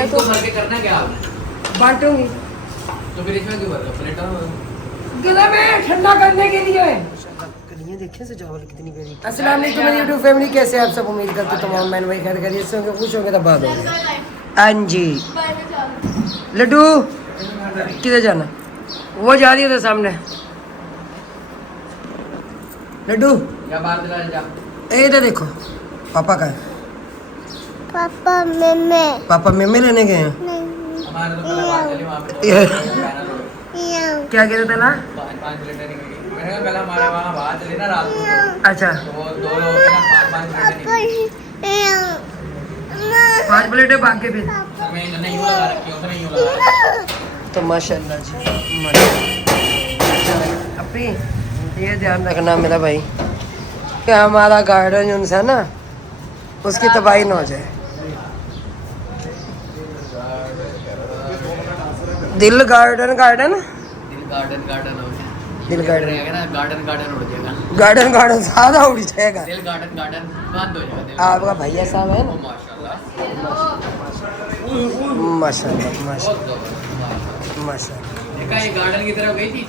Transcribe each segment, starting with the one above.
जाएगा तो भर के करना क्या आपने? बांटूंगी तो फिर इसमें क्यों भर रहे हो? प्लेटों में गला में ठंडा करने के लिए। कलियां देखिए सजावट कितनी प्यारी। अस्सलाम वालेकुम मेरी यूट्यूब फैमिली, कैसे हैं आप सब? उम्मीद करते हैं तमाम मैन भाई खैर खैरियत से होंगे, खुश होंगे। तो बात होगी हाँ जी। लड्डू किधर जाना? वो जा रही है उधर सामने। लड्डू या बाहर चला जा। इधर देखो, पापा का है। पापा मेमे लेने गए हैं। हमारे तो पहले बाहर चले वहाँ पे क्या कह रहे थे ना? 5 प्लेटें निकली। मैंने कहा पहले हमारे वहाँ बाहर चले ना रात को, अच्छा तो वो 2 लोग थे ना, 5 प्लेटें निकली। 5 प्लेटें बाकी फिर हमें इन्होंने यूँ लगा रखी है, उसने यूँ लगा रखी है। तो माशाल्लाह जी माशाल्लाह। अपनी ये ध्यान रखना मेरा भाई कि हमारा गार्डन जो है ना उसकी तबाही ना हो जाए। दिल गार्डन गार्डन दिल गार्डन गार्डन हो गया। दिल गार्डन रहेगा ना, गार्डन गार्डन उड़ जाएगा। गार्डन गार्डन ज़्यादा उड़ जाएगा। दिल गार्डन गार्डन बंद हो जाएगा। दिल आपका भैया साहब है ना, माशाल्लाह माशाल्लाह माशाल्लाह बहुत जबरदस्त। माशाल्लाह। देखा ये गार्डन की तरफ गई थी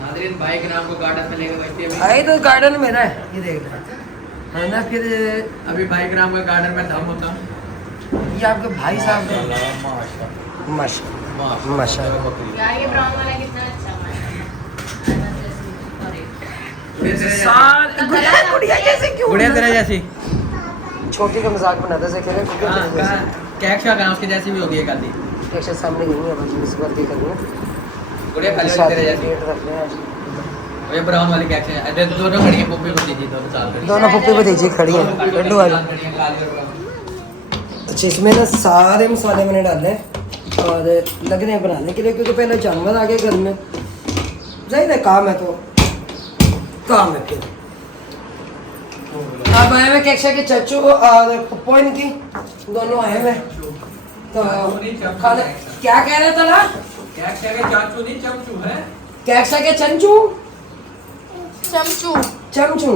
नादरीन, भाई के नाम को गार्डन में लेके बैठती है आई तो गार्डन मेरा है, ये देख लो है ना। फिर अभी भाई के नाम का गार्डन में धम होता। ये आपके भाई साहब है। माशाल्लाह माशाल्लाह। यार ये ब्राउन वाला कितना अच्छा गुड़िया जैसे क्यों? गुड़िया तेरे जैसी छोटी का मजाक बनाते से कह रहे कैक शा कहाँ उसके जैसी भी होगी एक आदि। एक सामने नहीं है, बस इस बार की करनी है। गुड़िया खाली वाली तेरे जैसी। डेट रख रहे हैं आज। ये ब्राउन वाली कैक शा है, दोनों खड़ी हैं, पुप्पी भतीजी दोनों साल खड़ी हैं। दोनों पुप्पी भतीजी खड़ी हैं, लड्डू वाली। लाल खड़ी हैं, काली और ब्राउन। अच्छा इसमें ना सारे मसाले मैंने डाले और लग रहे हैं बनाने के लिए, क्योंकि पहले जानवर आ गए घर में, जाहिर है काम है तो काम है। फिर अब आए हुए केक्षा के चच्चू और पप्पो इनकी दोनों आए हुए तो खाना क्या कह रहे थे ना? कैक शा के चाचू नहीं चमचू है। केक्षा के चंचू चमचू चमचू।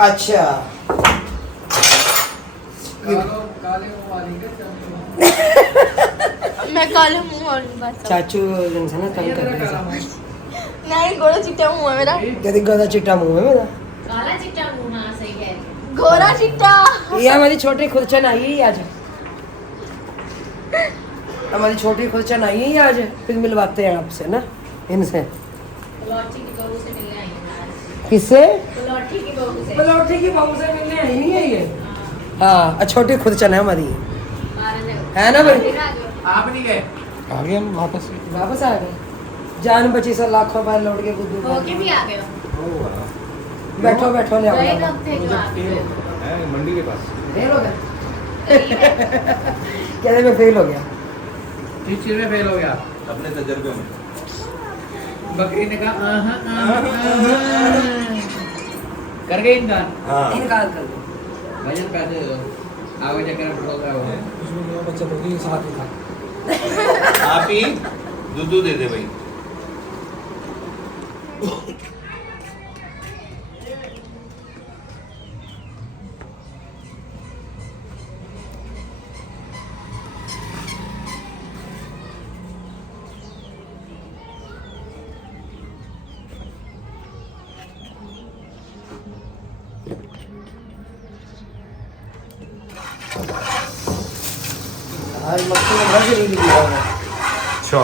अच्छा काले वाली के चमचू। मैं काले मुंह वाली बात कर। चाचू जो है ना तंग कर रहे हैं। नहीं गोरा चिट्टा मुंह है मेरा। कहते गधा चिट्टा मुंह है मेरा। काला चिट्टा मुंह, हां सही कह रही। गोरा चिट्टा। ये हमारी छोटी खुरचन आई है आज। हमारी छोटी खुरचन आई है आज, फिर मिलवाते हैं आपसे ना इनसे। पलौठी की बहू से मिलने आई है आज। किससे? पलौठी की बहू से। पलौठी की बहू से मिलने आई नहीं है ये। हाँ छोटी खुरचन है हमारी, है ना भाई? आप नहीं गए? आ गए हम वापस। वापस आ गए, जान बची सर, लाखों बार लौट के बुद्धू होके भी आ गए हो। बैठो बैठो ले आओ। गए कब थे जो आप गए? मंडी के पास। फेल हो गया। कहते मैं फेल हो गया। किस चीज में फेल हो गया? अपने तजर्बे में। बकरी ने कहा आहा, आहा, आहा। कर गई इंसान। हाँ इनकार कर दो। भाईजान पैसे दे दो, आगे चक्कर में पड़ोल रहा होगा। बच्चे लोग ही साथ ही था। आप ही दूध दे दे भाई। आज मक्खी ने घर से नहीं लिया है। अच्छा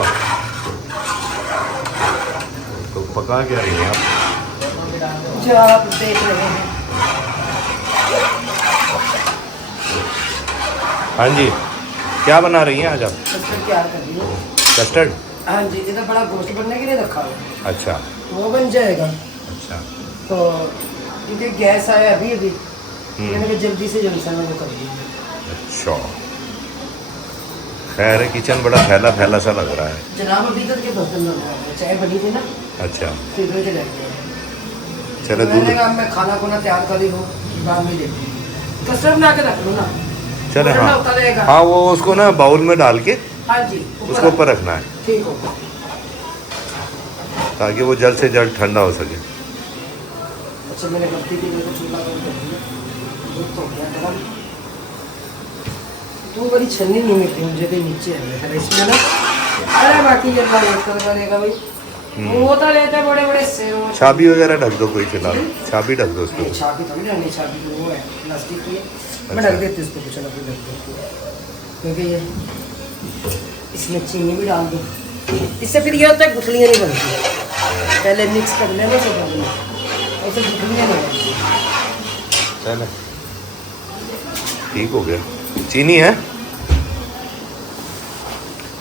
तो पका क्या रही हैं आप? जो आप देख रहे हैं। हाँ जी, क्या बना रही हैं आज आप? कस्टर्ड तैयार कर दिए। कस्टर्ड? हाँ जी, इधर बड़ा गोश्त बनने के लिए रखा हुआ है, अच्छा वो बन जाएगा। अच्छा। तो क्योंकि गैस आया अभी अभी, मैंने कहा जल्दी से जल्दी से मैंने कर दिया। अच्छा खैर है, किचन बड़ा फैला फैला सा लग रहा है। जनाब अभी तक के बर्तन में चाय बनी थी ना, अच्छा फिर के लग गया। चलो मैंने दूध कहा मैं खाना खुना तैयार कर ही लूँ, बाद में देखती हूँ। कस्टर्ड बना के रख लो ना। चले। ठंडा हाँ होता रहेगा। हाँ वो उसको ना बाउल में डाल के हाँ जी उसको ऊपर रखना है ठीक हो। ताकि वो जल्द से जल्द ठंडा हो सके। अच्छा मैंने गलती की, मेरे को चूल्हा बंद कर दिया, दूध तो हो गया गरम। वो बड़ी छन्नी नहीं मिलती मुझे तो नीचे है इसमें ना। अरे बाकी जब करेगा भाई वो तो रहता है बड़े बड़े से चाबी वगैरह ढक दो कोई फिलहाल, चाबी ढक दो उसको। छापी थोड़ी रहनी, छापी तो वो है प्लास्टिक की, मैं ढक देती उसको कुछ ना कुछ ढक देती क्योंकि ये इसमें चीनी भी डाल दो। इससे फिर ये होता है गुठलियाँ नहीं बनती, पहले मिक्स कर लेना सब और फिर गुठलियाँ नहीं बनती। चल ठीक हो गया। चीनी है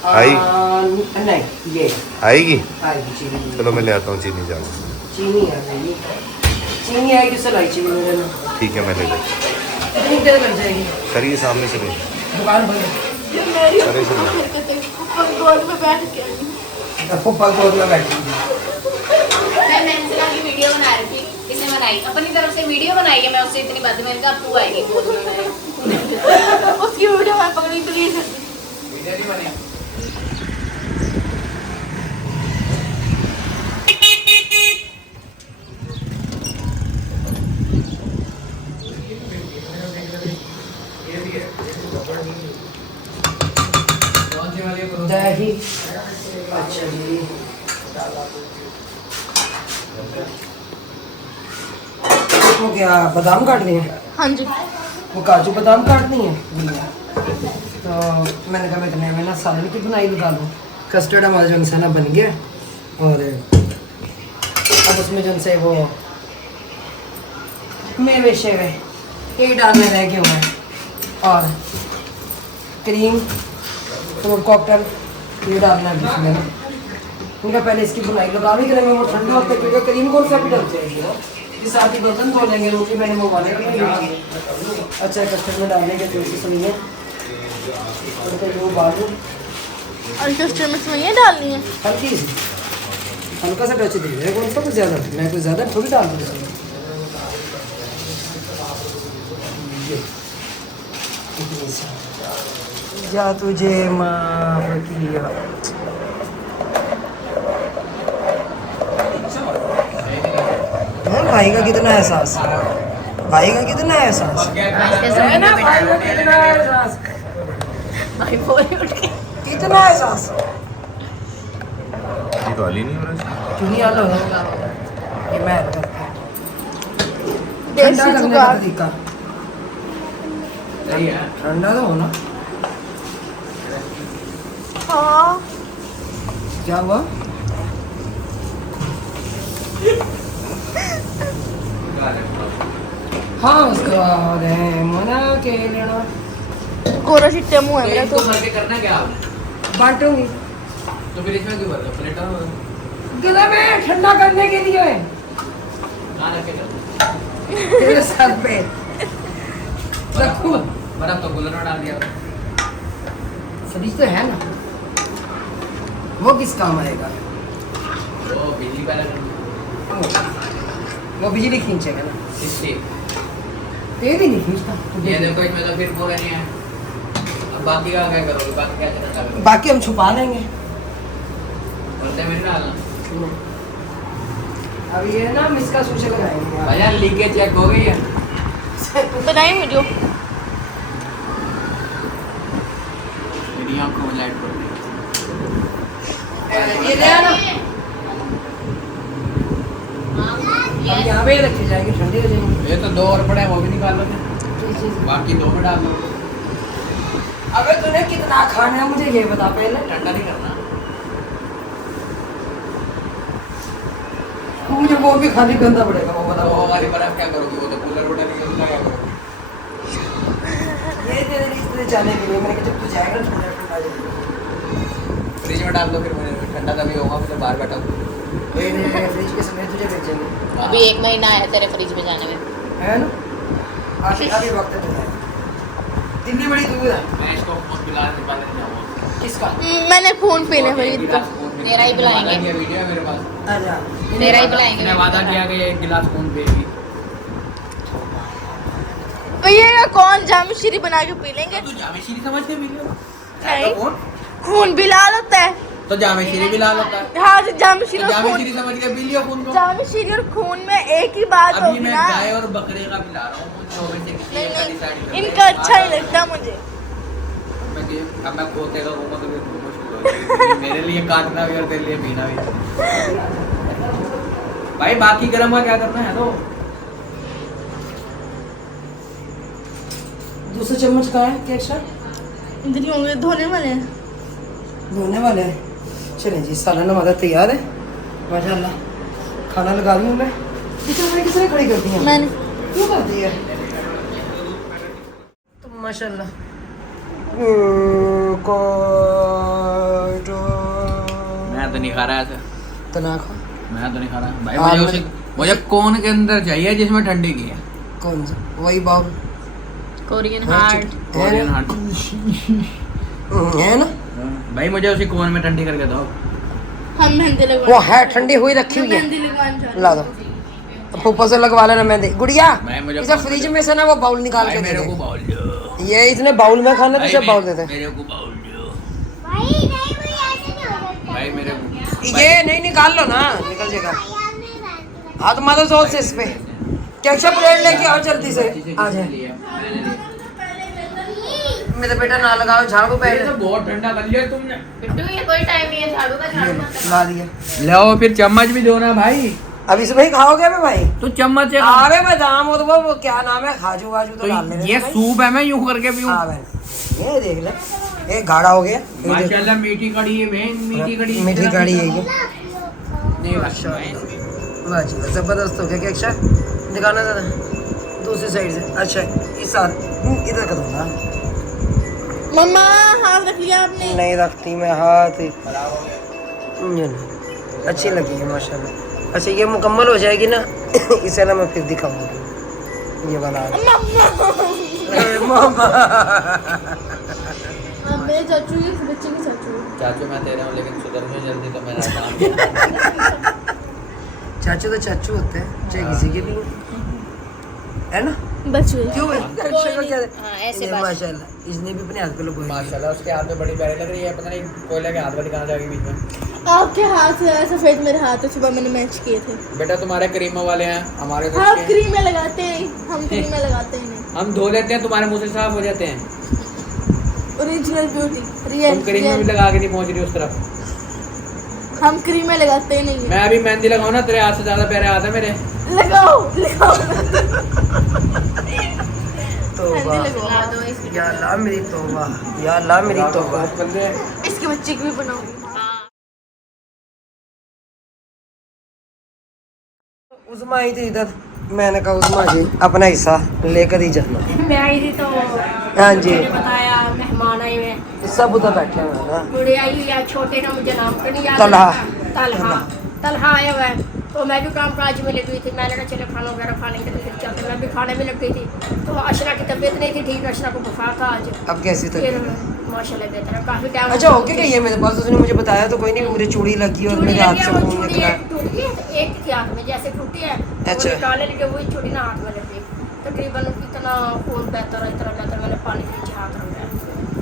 आई नहीं ये आएगी। आएगी चीनी। चलो मैं ले आता हूँ चीनी जाओ। चीनी आ गई, चीनी आएगी उससे इलायची भी ले लेना। ठीक है मैं ले लेता कितनी देर लग जाएगी? करिए सामने से ले दुकान बंद मेरी अरे सुन। ऊपर गोल में बैठ के आई। है। फुप्पा गोद में बैठी हुई। मैं नैन्सी की वीडियो बना रही थी, किसने बनाई? अपनी तरफ से वीडियो बनाई है, मैं उससे इतनी बात मैंने कहा अब तू आएगी गोद में मैं। उसकी वीडियो मैं पकड़ी प्लीज। वीडियो नहीं बने। कौन सी वाली है? दही। अच्छा जी। वो क्या बादाम काट दिए? हाँ जी। वो काजू बादाम काटनी है। तो मैंने कहा मैं इतने में ना सालन की बुनाई लगा लूँ। कस्टर्ड हमारा जो है ना बन गया और अब उसमें जो से वो मेवे शेवे ये डालने रह गए हुए हैं और क्रीम फ्रूट कॉकटेल ये डालना है इसमें ना। उनका पहले इसकी बुनाई लगा भी करेंगे, वो ठंडा होता है क्योंकि क्रीम कौन सा भी डल जाएगी ना। ये साथ ही बर्तन धो लेंगे, रोटी मैंने मंगवाने का नहीं। अच्छा कस्टर्ड में डालने के थोड़ी सी सुनिए वो बालू और कस्टर्ड में सुइयां डालनी है। हल्की सी हल्का सा टच दीजिए, कौन सा कुछ ज़्यादा, मैं कुछ ज़्यादा थोड़ी डाल दूँ इसमें। इतनी सी जा तुझे माफ किया। भाई का कितना एहसास, भाई का कितना एहसास है ना, भाई का कितना एहसास, कितना एहसास। ये तो हाल ही नहीं हो रहा। क्यों नहीं आलो ये मैं देसी ठंडा करने का जुगाड़। तरीका, सही है। ठंडा तो हो ना। हाँ क्या हुआ? हाँ उसका बाद है मना के लेना गोरा चिट्टे मुंह है मेरा तो तो। भर के करना क्या? बांटूंगी तो फिर इसमें क्यों भर दो? प्लेट में गला में ठंडा करने के लिए कहाँ रखे थे? तेरे सर पे रखूं। बर्फ तो कूलर में डाल दिया। फ्रिज तो है ना, वो किस काम आएगा? वो बिजली पैदा करनी। वो बिजली खींचेगा ना, इससे तेरी नहीं खींचता। ये देखो इसमें तो फिर पूरा नहीं है। अब बाकी का क्या करोगे? बाकी क्या करना चाहोगे? बाकी हम छुपा लेंगे। पर्दे में नहीं डालना। अब ये ना हम इसका सूचक लगाएंगे। भैया लीकेज चेक हो गई है। बनाई वीडियो। मेरी आंखों में लाइट पड़ गई। ये ले आना, अब यहाँ पे रखे जाएंगे, ठंडे हो जाएंगे। ये तो 2 और पड़े हैं, वो भी निकाल लो ना। बाकी 2 में डाल दो। अबे तूने कितना खाना है मुझे ये बता पहले। ठंडा नहीं करना। मुझे वो भी खाली गंदा पड़ेगा, वो तो बता। वो वाली बर्फ क्या करोगी? वो तो कूलर उड़ा नहीं उसका क्या करोगी? ये तेरे लिए इसलिए जाने के लिए मैंने कहा जब तू जाएगा ठंडा ठंडा जाएगा। फ्रिज में डाल दो, फिर मुझे ठंडा तभी होगा। फिर बाहर बैठा हूँ। फ्रिज के समय तुझे भेजेंगे, अभी 1 महीना आया तेरे फ्रिज में जाने में। है ना? अभी अभी वक्त है तुझे। दिल्ली बड़ी दूर है। मैं इसको फोन गिलास निकालने नहीं जाऊँगा। किसका? मैंने फोन पीने वाली गिलास तो। फोन पे- तेरा ही बुलाएंगे। वादा किया, वीडियो है मेरे पास। आजा। तेरा ही बुलाएंगे। मैंने वादा किया कि एक गिलास फोन पेगी। भैया कौन जाम शीरी बना के पी लेंगे? तू जामे शीरी समझते वीडियो? नहीं। फोन खून भी लाल होता है। तो जामे शीरी भी लाल होता है। हाँ तो जाम शीरी तो और जामे खून, शीरी समझ के पी लियो खून को। जाम शीरी और खून में एक ही बात अभी होगी मैं ना। गाय और बकरे का पिला रहा हूँ। 24 से किसी नहीं एक का decide नहीं कर इनका ले। अच्छा नहीं लगता मुझे। में कि अब मैं खोते का घूमा तो मुश्किल हो जाएगी। मेरे लिए काटना भी और तेरे लिए पीना भी। भाई बाकी गरम का क्या करना है तो दूसरा चम्मच कहाँ है केक का? इधर ही होंगे, धोने वाले हैं। धोने वाले हैं। चलें जी, सालाना हमारा तैयार है माशाल्लाह। खाना लगा दूँ मैं। किचन किसने खड़ी करती है? मैंने। क्यों करती है? तो माशाल्लाह मैं तो नहीं खा रहा ऐसे। तो ना खा। मैं तो नहीं खा रहा भाई। मुझे कोन के अंदर चाहिए जिसमें ठंडी की है। कौन सा? वही bowl Korean heart. Korean heart है ना? भाई मुझे उसी कोन में ठंडी करके दो। हम मेहंदी लगवा। वो है ठंडी हुई रखी हुई है। मेहंदी लगवाने जा रहे ला दो। ऊपर से लगवा लेना मेहंदी। गुड़िया भाई मुझे इसे फ्रिज में से ना वो बाउल निकाल भाई के दे मेरे को दे। बाउल दो। ये इसने बाउल में खाना तो भाई सब बाउल देते हैं। मेरे को बाउल दो। भाई नहीं, मुझे ऐसे नहीं हो सकता। भाई मेरे को ये नहीं निकाल लो ना, निकल जाएगा। हाथ मारो जोर से इस पे। कैचअप प्लेट लेके आओ जल्दी से। आ जाए। मेरा बेटा ना लगाओ झाड़ू ये पहले। तो बहुत ठंडा कर लिया तुमने। बिट्टू ये कोई टाइम नहीं है झाड़ू का, झाड़ू मत ला दिया। लाओ फिर चम्मच भी दो ना भाई। अब इसे भाई खाओगे मैं भाई? तो चम्मच से आवे बादाम और वो क्या नाम है, खाजू वाजू तो डाल लेने ये सूप है, मैं यूं करके पीऊं। हाँ भाई ये देख ले, ये गाढ़ा हो गया। ये देख। माशाल्लाह मीठी कड़ी है बहन, मीठी कड़ी। मीठी कड़ी है ये। नहीं माशाल्लाह वाह जी वाह, जबरदस्त हो गया। क्या अच्छा दिखाना जरा दूसरी साइड से। अच्छा इस साथ इधर कर दूंगा। मम्मा हाथ रख लिया आपने। नहीं रखती मैं हाथ। ये नहीं। अच्छी लगी है माशाल्लाह। अच्छा ये मुकम्मल हो जाएगी ना इसे ना मैं फिर दिखाऊंगी ये वाला। मामा हाँ, मेरे चाचू की बच्चे की चाचू। चाचू मैं दे रहा हूँ लेकिन सुधर में जल्दी तो मेरा काम। चाचू तो चाचू होते हैं चाहे किसी के भी हो। है ना? बच्चे। क्यों है? शक्ल क्या है? हाँ, ऐसे ये बात। माशाल्लाह इसने भी अपने हाथ पे लगाई। माशाल्लाह उसके हाथ में बड़ी प्यारी लग रही है। पता नहीं कोयले के हाथ वाली कहाँ जाएगी बीच में। आपके हाथ से सफेद मेरे हाथ है, सुबह मैंने मैच किए थे। बेटा तुम्हारे क्रीमों वाले हैं, हमारे तो आप इसके- क्रीम में लगाते हैं, हम क्रीम में लगाते हैं नहीं। हम धो लेते हैं, तुम्हारे मुंह से साफ हो जाते हैं। ओरिजिनल ब्यूटी तुम रियल क्रीम में भी लगा के नहीं पहुंच रही उस तरफ। हम क्रीम में लगाते ही नहीं मैं अभी मेहंदी लगाऊं ना, तेरे हाथ से ज्यादा प्यारे हाथ है मेरे। लगाओ लगाओ तौबा मेहंदी लगवा दो या अल्लाह मेरी तौबा, या अल्लाह मेरी तौबा। इसके बच्चे की भी बनाऊंगी। उस्मा आई थी इधर, मैंने कहा उस्मा जी अपना हिस्सा लेकर ही जाना। मैं आई थी तो हाँ जी मैंने बताया मेहमान आए हुए हैं, सब उधर बैठे हुए हैं ना। बूढ़े आई हुई है, छोटे ना मुझे नाम तो नहीं याद। तलहा। तलहा आया हुआ है। तो मैं भी काम काज में लगी हुई थी। मैंने कहा चलो खाना वगैरह खाने के लिए चलते, मैं भी खाने में लग गई थी। तो अशरा की तबीयत नहीं थी ठीक, अशरा को बुखार था आज। अब कैसी फिर तबीयत? माशाल्लाह बेहतर है, काफी टाइम। अच्छा ओके गई है मेरे पास, उसने मुझे बताया तो कोई नहीं, पूरी चूड़ी लगी और मेरे हाथ से खून निकला। टूट गई एक थी हाथ में, जैसे टूटी है अच्छा। निकालने लगे वही चूड़ी ना हाथ में लग गई। तकरीबन इतना खून बेहतर है, इतना बेहतर, मैंने पानी के नीचे हाथ रख दिया।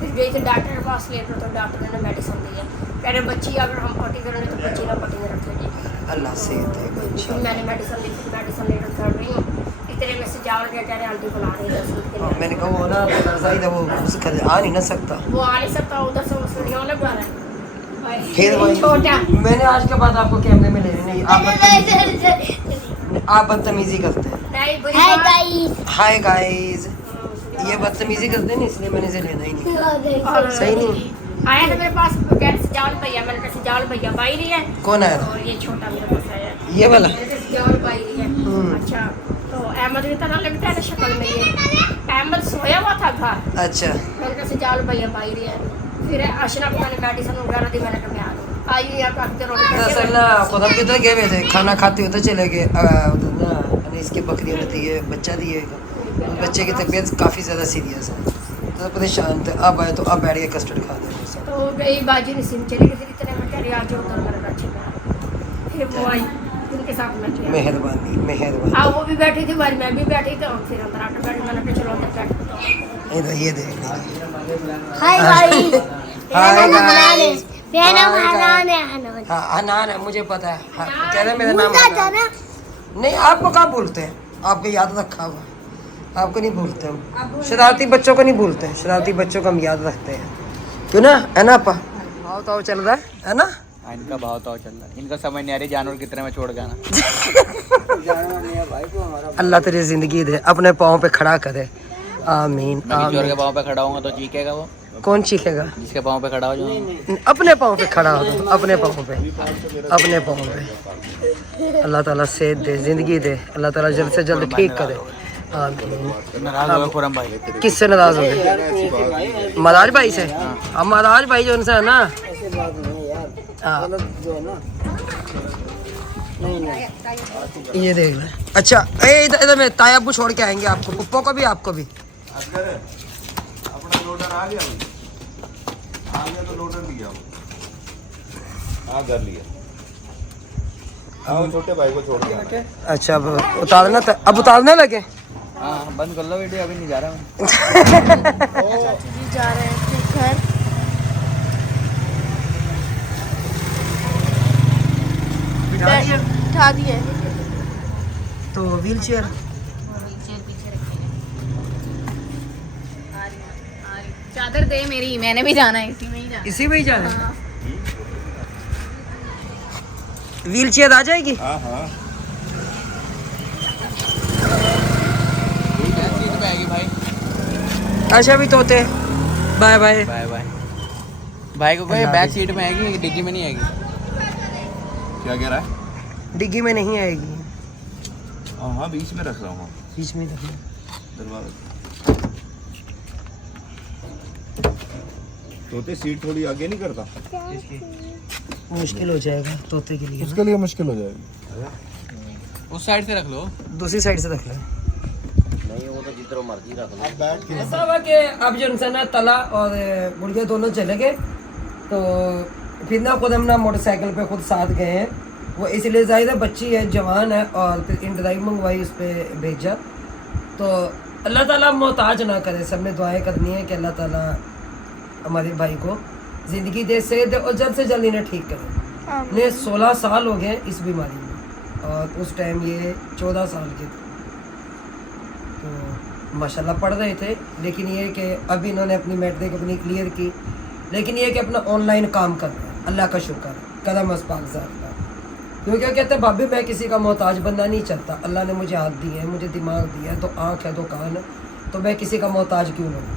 फिर गई थी डॉक्टर के पास लेकर, तो डॉक्टर ने मेडिसिन दी है। कह रहे बच्ची अगर हम पट्टी करेंगे तो बच्ची ना पट्टी में रखेगी। अल्लाह से देगा फिर इंशाल्लाह। मैंने मेडिसिन ली, फिर मेडिसिन लेकर कर रही हूँ। इतने में से जाओ क्या कह रहे आंटी बुला रही है सूट के हाँ, लिए। मैंने कहा वो ना सही था, वो उससे आ नहीं ना सकता। वो आ नहीं सकता, उधर से उसको नहीं लग रहा है। फिर वही छोटा मैंने आज के बाद आपको कैमरे में ले नहीं, आप बदतमीजी करते हैं। नहीं बुरी बात। हाय गाइस, ये बदतमीजी करते हैं ना, इसलिए मैंने इसे लेना ही नहीं। और सही नहीं। आया था मेरे पास, कह रहे सजाल भैया, मैंने कहा सजाल भैया बाई रही है। कौन आया था? और ये छोटा मेरे पास आया है, ये वाला? मेरे कहा सजाल बाई रही है। अच्छा तो अहमद की तरह लगता है ना शक्ल में ये। अहमद सोया हुआ था घर, अच्छा मैंने कहा सजाल भैया बाई रही है। फिर अशरफ को मैंने मेडिसिन वगैरह दी, मैंने कहा मैं आ रही हूँ। आई हुई आप आते दरअसल ना खुद हम किधर गए हुए थे, खाना खाते हुए तो चले गए उधर ना, इसकी बकरी होती है, बच्चा दिएगा। उस बच्चे की तबीयत काफ़ी ज़्यादा सीरियस है, तो परेशान थे। अब आए तो अब बैठ के कस्टर्ड खा दे। तो गई बाजी ने सिम चली गई, फिर इतने में कह रही आज उधर मैंने कहा अच्छा। फिर वो आई उनके साथ मैं चली। मेहरबानी मेहरबानी। हाँ वो भी बैठी थी, बारी मैं भी बैठी थी। और फिर अंदर आकर बैठी, मैंने कहा चलो अंदर बैठ के बताओ। इधर ये देख लीजिए। Hi guys hi guys. मेरा हाय हनान है, गाइस। हाँ हनान है, मुझे पता है। हाँ, कह रहे मेरा नाम भूल जाता हनान। ना। नहीं आपको कहाँ भूलते हैं, आपको याद रखा हुआ, आपको नहीं भूलते हम। शरारती बच्चों को नहीं भूलते हैं, शरारती बच्चों को हम याद रखते हैं। क्यों ना, है ना आपा? भाव तो चल रहा है ना? इनका भाव तो चल रहा है, इनका समझ नहीं आ रही जानवर कितने में छोड़ गया ना। अल्लाह तेरी जिंदगी दे, अपने पाँव पे खड़ा करे, आमीन मैं किसी और के आमीन। पाँव पे खड़ा होऊंगा तो चीखेगा वो, कौन चीखेगा? जिसके पाँव पे खड़ा हो जाऊंगा। अपने पाँव पे खड़ा हो तो, अपने पाँव पे, अपने पाँव पे। अल्लाह ताला सेहत दे, जिंदगी दे, अल्लाह ताला जल्द से जल्द ठीक करे, आमीन। नाराज हो गए खुरम भाई। किससे नाराज हो गए? महाराज भाई से? अब महाराज भाई जो उनसे है ना, हाँ। ये देख ले। अच्छा इधर इधर में ताया अब्बू छोड़ के आएंगे आपको, पप्पो को भी आपको भी। अपना लोडर आ गया तो लोडर लिया घर लिया। आओ छोटे भाई को छोड़ के। अच्छा अब उतारना था, अब उतारने लगे। हाँ बंद कर लो वीडियो, अभी नहीं जा रहा मैं। चाची जी जा रहे हैं फिर घर। उठा दिए। तो व्हील चेयर पीछे रखेंगे। आ रही। चादर दे मेरी, मैंने भी जाना है, इसी में ही जाना। इसी में ही जाना है। हाँ। व्हील चेयर आ जाएगी। हाँ हाँ सीट पे आएगी भाई। अच्छा भी तोते, बाय बाय। Bye bye. भाई को कोई बैक सीट में आएगी, डिग्गी में नहीं आएगी। क्या कह रहा है? डिग्गी में नहीं आएगी, हाँ बीच में रख रहा हूँ बीच में रखना। दरवाजा। तोते सीट थोड़ी आगे नहीं करता? मुश्किल हो जाएगा तोते के लिए ना। उसके लिए मुश्किल हो जाएगी। उस साइड से रख लो। दूसरी साइड से रख ले। नहीं वो तो जितना मर्जी रख लो। अब बैठ के ऐसा हुआ कि अब जो इंसान ना तला और गुड़िया दोनों चले गए, तो फिर ना खुद हम ना मोटरसाइकिल पे खुद साथ गए हैं। वो इसलिए जाहिर है बच्ची है, जवान है, और फिर इन ड्राइव मंगवाई, उस पर भेजा। तो अल्लाह ताला मोहताज ना करे, सब ने दुआएं करनी है कि अल्लाह ताला हमारे भाई को ज़िंदगी दे, सेहत दे और जल्द से जल्द इन्हें ठीक करे। इन्हें 16 साल हो गए इस बीमारी में, और उस टाइम ये 14 साल के थे। तो माशाल्लाह पढ़ रहे थे, लेकिन ये कि अभी इन्होंने अपनी मैट्रिक अपनी क्लियर की, लेकिन ये कि अपना ऑनलाइन काम कर रहे हैं। अल्लाह का शुक्र, कदम अस्पाकज़ात का। क्योंकि क्या कहते हैं भाभी, मैं किसी का मोहताज बनना नहीं चाहता। अल्लाह ने मुझे हाथ दिए हैं, मुझे दिमाग दिया है, तो आँख है, तो कान है, तो मैं किसी का मोहताज क्यों बनूँ?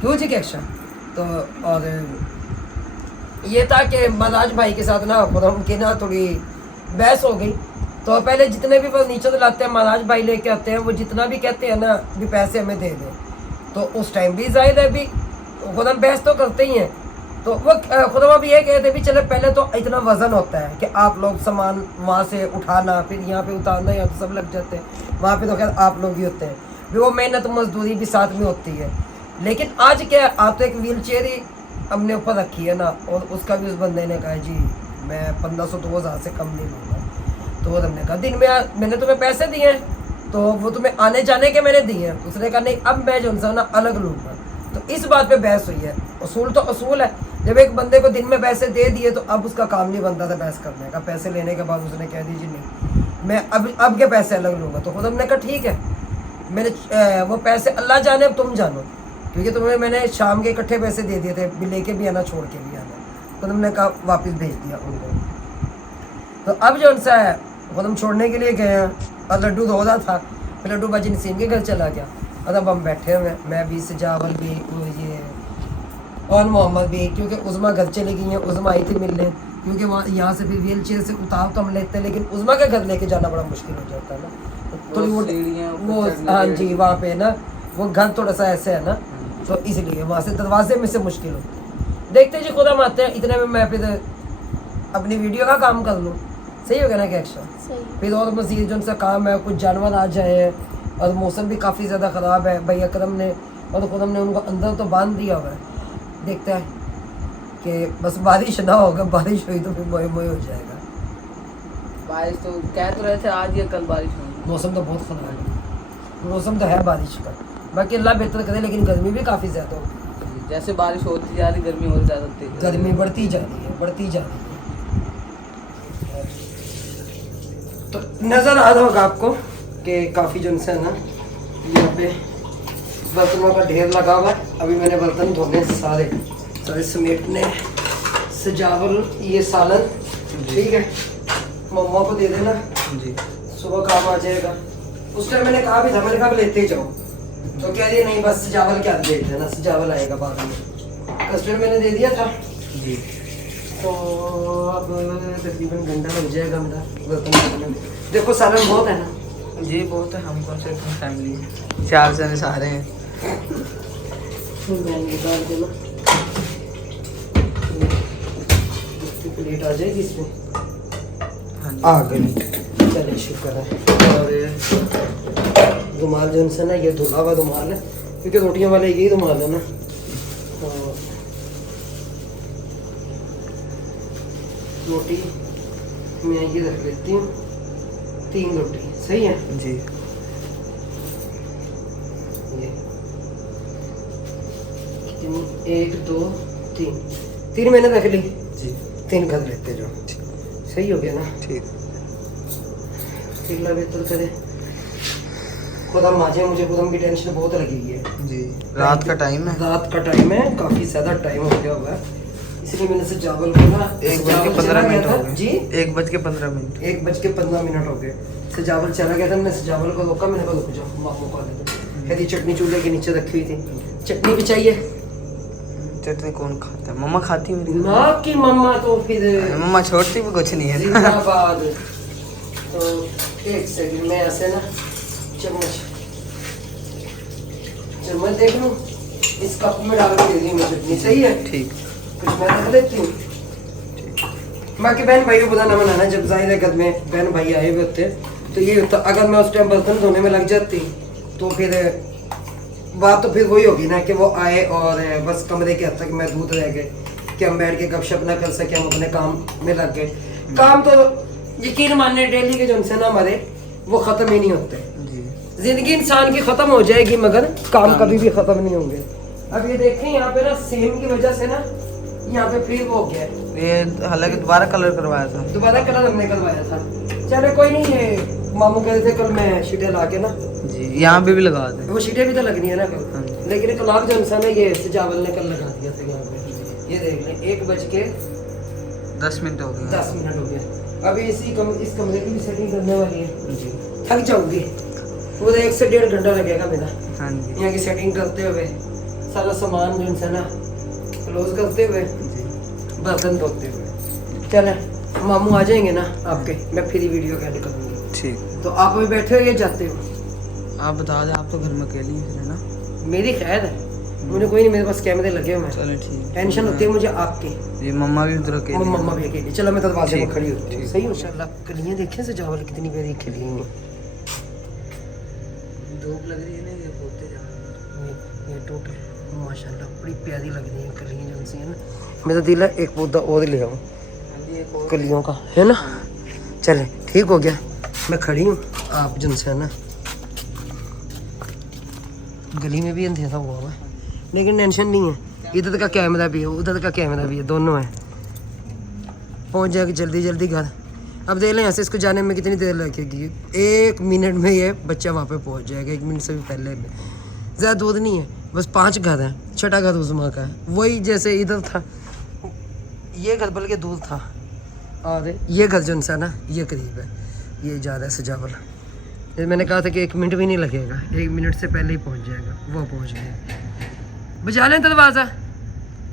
क्यों जी क्या? तो और ये था कि महाराज भाई के साथ ना उनकी ना थोड़ी बहस हो गई। तो पहले जितने भी फर्नीचर लाते हैं महाराज भाई लेके आते हैं, वो जितना भी कहते हैं ना भी पैसे हमें दे दें, तो उस टाइम भी जाहिर है भी खुद हम बहस तो करते ही हैं। तो वो खुद भी ये कहते भी चले पहले तो इतना वज़न होता है कि आप लोग सामान वहाँ से उठाना, फिर यहाँ पे उतारना, यहाँ तो सब लग जाते हैं, वहाँ पे तो खैर आप लोग ही होते हैं, भी वो मेहनत मजदूरी भी साथ में होती है। लेकिन आज क्या, आप तो एक व्हील चेयर ही हमने ऊपर रखी है ना, और उसका भी उस बंदे ने कहा जी मैं 1500-2000 से कम नहीं लूँगा। तो हमने कहा दिन में मैंने तुम्हें पैसे दिए हैं, तो वो तुम्हें आने जाने के मैंने दिए हैं। उसने कहा नहीं अब मैं जो ना अलग लूँगा। तो इस बात पे बहस हुई है। असूल तो असूल है, जब एक बंदे को दिन में पैसे दे दिए तो अब उसका काम नहीं बनता था बहस करने का। पैसे लेने के बाद उसने कह दी जी नहीं मैं अब के पैसे अलग लूँगा। तो खुद हमने कहा ठीक है, मैंने वो पैसे अल्लाह जाने अब तुम जानो, क्योंकि तुम्हें मैंने शाम के इकट्ठे पैसे दे दिए थे, भी लेके भी आना छोड़ के भी आना। तो तुमने कहा वापस भेज दिया उनको। तो अब जो उनसा है खुद हम छोड़ने के लिए गए हैं, और लड्डू रो रहा था, फिर लड्डू बाजी नसीम के घर चला गया। और अब हम बैठे हुए, मैं भी, सजावल भी, ये और मोहम्मद भी, क्योंकि उज़मा घर चली गई हैं। उज़मा आई थी मिलने, क्योंकि वहाँ यहाँ से फिर व्हील चेयर से उतार तो हम लेते हैं, लेकिन उज़मा के घर लेके जाना बड़ा मुश्किल हो जाता है ना। तो वो हाँ जी वहाँ पे ना वो घर थोड़ा सा ऐसे है ना, तो इसलिए वहाँ से दरवाजे में से मुश्किल होती है। देखते जी खुद हम आते हैं, इतने में मैं फिर अपनी वीडियो का काम कर लूँ, सही हो गया ना? क्या एक्स्ट्रा फिर और मज़ीद जो उनसे काम है, कुछ जानवर आ जाए, और मौसम भी काफ़ी ज़्यादा ख़राब है। भाई अकरम ने और खुद हमने उनको अंदर तो बांध दिया हुआ है। देखते हैं कि बस बारिश ना होगा, बारिश हुई तो फिर मोए मोए हो जाएगा। बारिश तो कह तो रहे थे आज या कल बारिश होगी। मौसम तो बहुत ख़राब है, मौसम तो है बारिश का, बाकी अल्लाह बेहतर करे, लेकिन गर्मी भी काफ़ी ज़्यादा होगी। जैसे बारिश होती जा रही गर्मी और ज़्यादा होती है। गर्मी बढ़ती जा रही है, बढ़ती जा रही है। तो नज़र आ रहा होगा आपको कि काफ़ी जो है ना यहाँ पे बर्तनों का ढेर लगा हुआ है। अभी मैंने बर्तन धोने सारे, सारे समेटने सजावल ये सालन ठीक है मम्मा को दे देना जी सुबह काम आ जाएगा। उस टाइम मैंने कहा भी था मैंने कहा लेते ही जाओ तो कह दिया नहीं बस सजावल क्या दे देना सजावल आएगा बाद में। कस्टर्ड मैंने दे दिया था जी। तो अब तकरीबन घंटा लग जाएगा मेरा बर्तन धोने में। देखो सालन बहुत है ना जी बहुत है। हम कौन से इतनी फैमिली है 4 जने सारे हैं। मैं निकाल देना प्लेट आ जाएगी इसमें। हाँ जी आ गई चलिए शुक्र है। और रुमाल जो है ना ये धुला हुआ रुमाल है क्योंकि रोटियों वाले यही रुमाल है ना। तो रोटी मैं ये रख लेती हूँ 3 रोटी सही है जी। ये 1 2 3 मैंने रख ली जी 3 कर लेते जो सही हो गया ना। ठीक। फिर बेहतर करे खुदा माजे मुझे खुदम की टेंशन बहुत लगी हुई है जी रात का टाइम है। रात का टाइम है काफी ज्यादा टाइम हो गया हुआ है इसलिए मैंने से चावल को ना 1:15 हो गए जी 1:15 1:15 हो गए से चावल चला गया था मैंने से चावल को रोका मैंने कहा रुक जाओ मामू को आने दो। कहती चटनी चूल्हे के नीचे रखी हुई थी चटनी भी चाहिए। चटनी कौन खाता है? मम्मा खाती मेरी। माँ की मम्मा तो फिर मम्मा छोड़ती भी कुछ नहीं है ना। जिंदाबाद। तो 1 सेकंड में ऐसे ना चम्मच देख लूँ इस कप में डाल के दे दी मैं चटनी सही है। ठीक। कुछ मैं रख लेती हूँ। बाकी बहन भाई को बताना मनाना जब जाहिर है घर में बहन भाई आए हुए होते तो ये होता अगर मैं उस टाइम बर्तन धोने में लग जाती तो फिर बात तो फिर वही होगी ना कि वो आए और बस कमरे के हद तक महदूद रह गए कि हम बैठ के गपशप ना कर सके हम अपने काम में लग गए। काम तो यकीन मानने डेली के जो उनसे ना मरे वो ख़त्म ही नहीं होते। जिंदगी इंसान की ख़त्म हो जाएगी मगर काम कभी भी ख़त्म नहीं होंगे। अब ये देखें यहाँ पे ना सेम की वजह से ना यहाँ पे फिर वो हो गया है। ये हालांकि दोबारा कलर करवाया था। दोबारा कलर हमने करवाया था। चलो कोई नहीं है मामू कह रहे थे कल मैं शीटें ला के ना जी यहाँ पे भी लगा दे। वो शीटें भी तो लगनी है ना कल हाँ। लेकिन कलाब जो इंसान है ये सजावल ने कल लगा दिया था यहाँ पे। ये देख लें 1:10 मिनट हो गए। हो गया। अभी इस कमरे की भी सेटिंग करने वाली है जी थक जाऊंगी पूरा 1 से 1.5 घंटा लगेगा मेरा हाँ जी यहाँ की सेटिंग करते हुए सारा सामान जो इंसान ना क्लोज करते हुए बर्तन धोते हुए। चले मामू आ जाएंगे ना आपके मैं फिर ही वीडियो कैड करूँगी। ठीक। तो आप अभी बैठे हो या जाते हो? आप बता दें आप तो घर में अकेली है ना। मेरी खैर है मुझे कोई नहीं मेरे पास कैमरे लगे हुए हैं। चलो ठीक। टेंशन होती है मुझे आपकी। जी मम्मा भी उधर अकेली। मम्मा भी अकेली। चलो मैं दरवाजे में ठीक, खड़ी होती हूँ ठीक। सही माशाल्लाह कलियाँ देखें से चावल कितनी प्यारी खिली हुई धूप लग रही है ना ये होते जा ये टोटल माशाल्लाह बड़ी प्यारी लग रही है कलियाँ जो सी है ना। मेरा दिल है एक पौधा और ले आऊँ कलियों का है ना। चले ठीक हो गया मैं खड़ी हूँ आप जिनसे है ना गली में भी अंधेरा हुआ हुआ है लेकिन टेंशन नहीं है इधर का कैमरा भी है उधर का कैमरा भी है दोनों है। पहुँच जाएगी जल्दी जल्दी घर। अब देख लें ऐसे इसको जाने में कितनी देर लगेगी 1 मिनट में ये बच्चा वहाँ पे पहुँच जाएगा 1 मिनट से भी पहले में। ज़्यादा दूर नहीं है बस 5 घर हैं 6ठा घर उस्मा का है वही जैसे इधर था ये घर बल्कि दूर था और ये घर जो इंसान ना ये करीब है ये जा रहा है सजावल। मैंने कहा था कि 1 मिनट भी नहीं लगेगा 1 मिनट से पहले ही पहुंच जाएगा वो पहुंच गया। बजा लें दरवाज़ा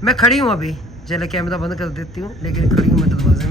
मैं खड़ी हूँ अभी चले कैमरा बंद कर देती हूँ लेकिन खड़ी हूँ मैं दरवाजे